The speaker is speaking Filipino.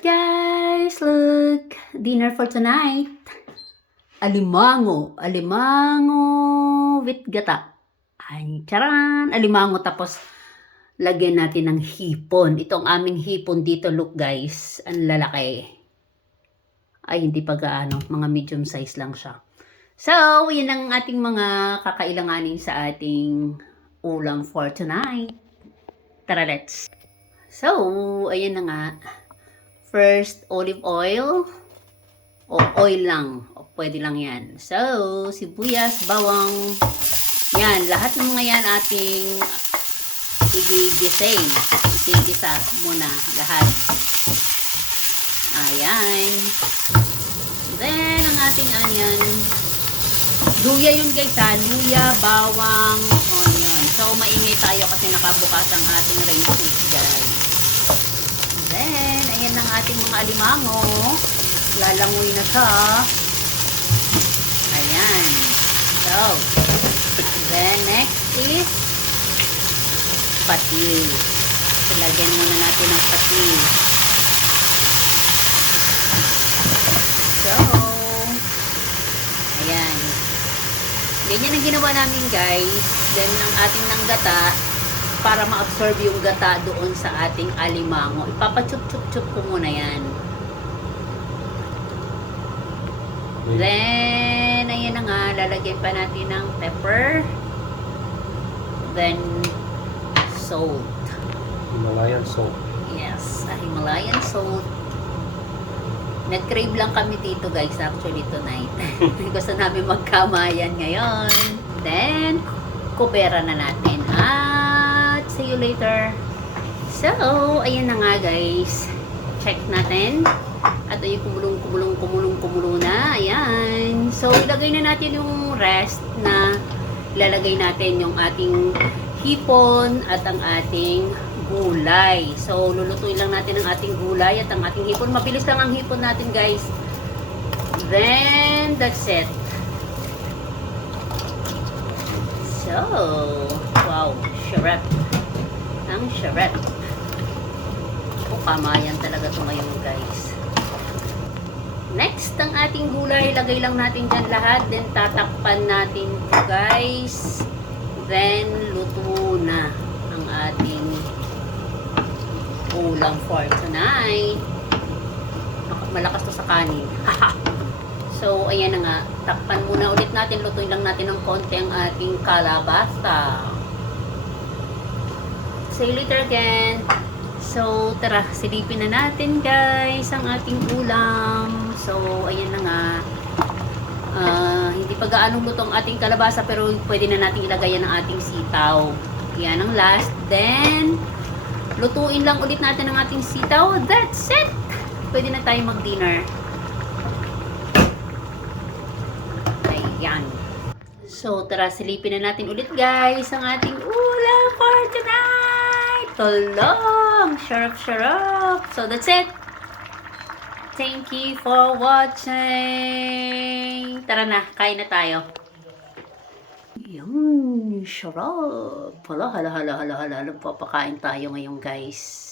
Guys, look! Dinner for tonight. Alimango. Alimango with gata. Ay, charan! Alimango tapos lagyan natin ng hipon. Ito ang aming hipon dito. Look guys, ang lalaki. Ay, hindi pa gaano. Mga medium size lang siya. So, yun ang ating mga kakailanganin sa ating ulam for tonight. Tara, let's. So, ayan na nga. First, olive oil. O oil lang. O pwede lang yan. So, sibuyas, bawang. Yan, lahat ng mga yan ating igigising. Isigisa muna lahat. Ayan. Then, ang ating onion. Luya yun guys ha. Luya, bawang, onion. So, maingay tayo kasi nakabukas ang ating raisins guys. Then, ayan ang ating mga alimango. Lalangoy na siya. Ayan. So, then next is patis. So, lagyan muna natin ng patis. So, ayan. Ganyan ang ginawa namin guys. Then, ang ating ng gata, para ma-absorb yung gata doon sa ating alimango. Ipapachup-chup-chup ko muna yan. Then, ayan na nga, lalagyan pa natin ng pepper. Then, salt. Himalayan salt. Yes, Himalayan salt. Nag-crave lang kami dito guys, actually tonight. Gusto namin magkamayan ngayon. Then, kubera na natin. At, see you later. So, ayan na nga guys. Check natin. At ay kumulong na. Ayan. So, ilagay na natin yung rest na ilalagay natin yung ating hipon at ang ating gulay. So, lulutuin lang natin ang ating gulay at ang ating hipon. Mabilis lang ang hipon natin, guys. Then, that's it. So, wow. Sarap. Ang sarap. O, kamayan talaga ito ngayon, guys. Next, ang ating gulay, lagay lang natin dyan lahat. Then, tatakpan natin ito, guys. Then, luto na ang ating ulam for tonight. Malakas to sa kanin. So, ayan na nga. Takpan muna ulit natin. Lutuin lang natin ng konti ang ating kalabasa. See you later again. So, tara, silipin na natin guys ang ating ulam. So, ayan na nga. Hindi pa gaanong luto ang ating kalabasa pero pwede na natin ilagay yan ang ating sitaw. Yan ang last. Then, lutuin lang ulit natin ang ating sitaw. That's it! Pwede na tayo mag-dinner. Ayan. So, tara, silipin na natin ulit guys ang ating ulam for tonight! Tolong! Sharap! So, that's it! Thank you for watching! Tara na, kain na tayo. Yun, sarap! Hala, papakain tayo ngayon guys.